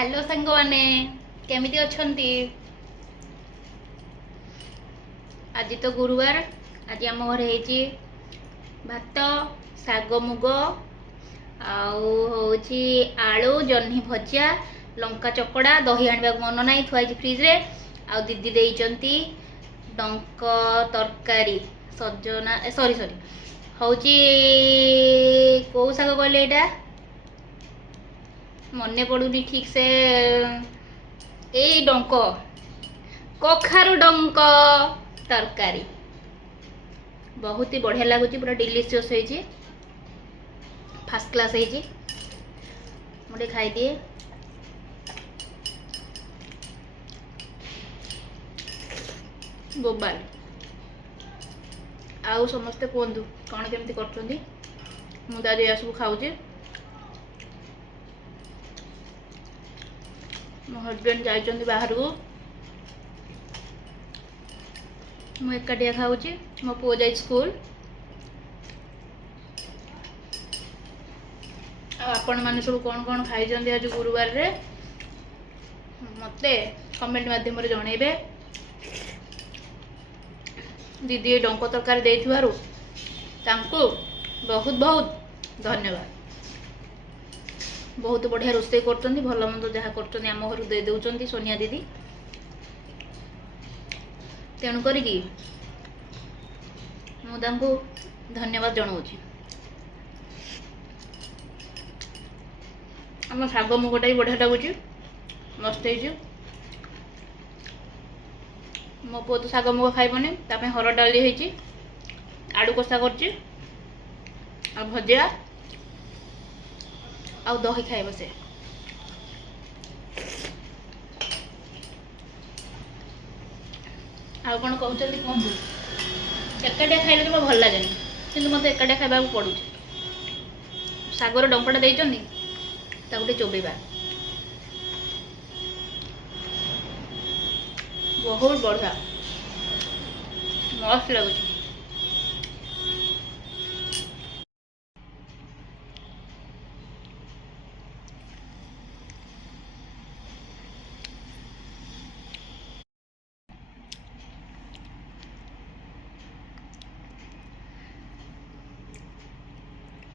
Hello सांग मैंने केमिति अछंती। आज तो गुरुवार। आज आम घर है भात शाग मुग आउची आलू जह्नी भजा लंका चकड़ा दही आने मन ना थुआई फ्रिज रे आ दीदी देइचंती डंक तरकारी सजना सॉरी सॉरी हूँ कौ शाग कहले एटा मने पड़ुनी ठीक से डंक कखारु डंक तरकारी बहुत ही बढ़िया लगुच पूरा डिलीशियस होइए फास्ट क्लास होइए मुझे खाई दिए गोबाल आउ समस्ते कहतु कौन केमती कर मुझे यह सब खाऊँ मो हजबैंड जाइछन्ति बाहर को मु एकाटिया खाऊँ मो पुओ जाए स्कूल आपण मैंने सब कौन कौन खाई आज गुरुवार रे मते कमेंट माध्यम जनइबे दीदी डंक तरकारी देइथिबारु तांको बहुत बहुत धन्यवाद। बहुत बढ़िया रोषे कर भल मंद जहाँ कर आम घर दे दौरान सोनिया दीदी तेणु करी मुझे धन्यवाद जनाऊँ। आम शाग मुगटा भी बढ़िया लगुच मस्त हो मो पुओ तो शाग मुग खाइबनी हरड़ डाली होती आलू कषा कर भजा आ दही खाइब से आ कौन कहते कहूँ एकाटिया खाइले तो भल लगे कि मत एकाटिया खाइबा पड़ू शागर डंकटा देते गोटे चोबेबा बहुत बढ़िया मस्त लगुच।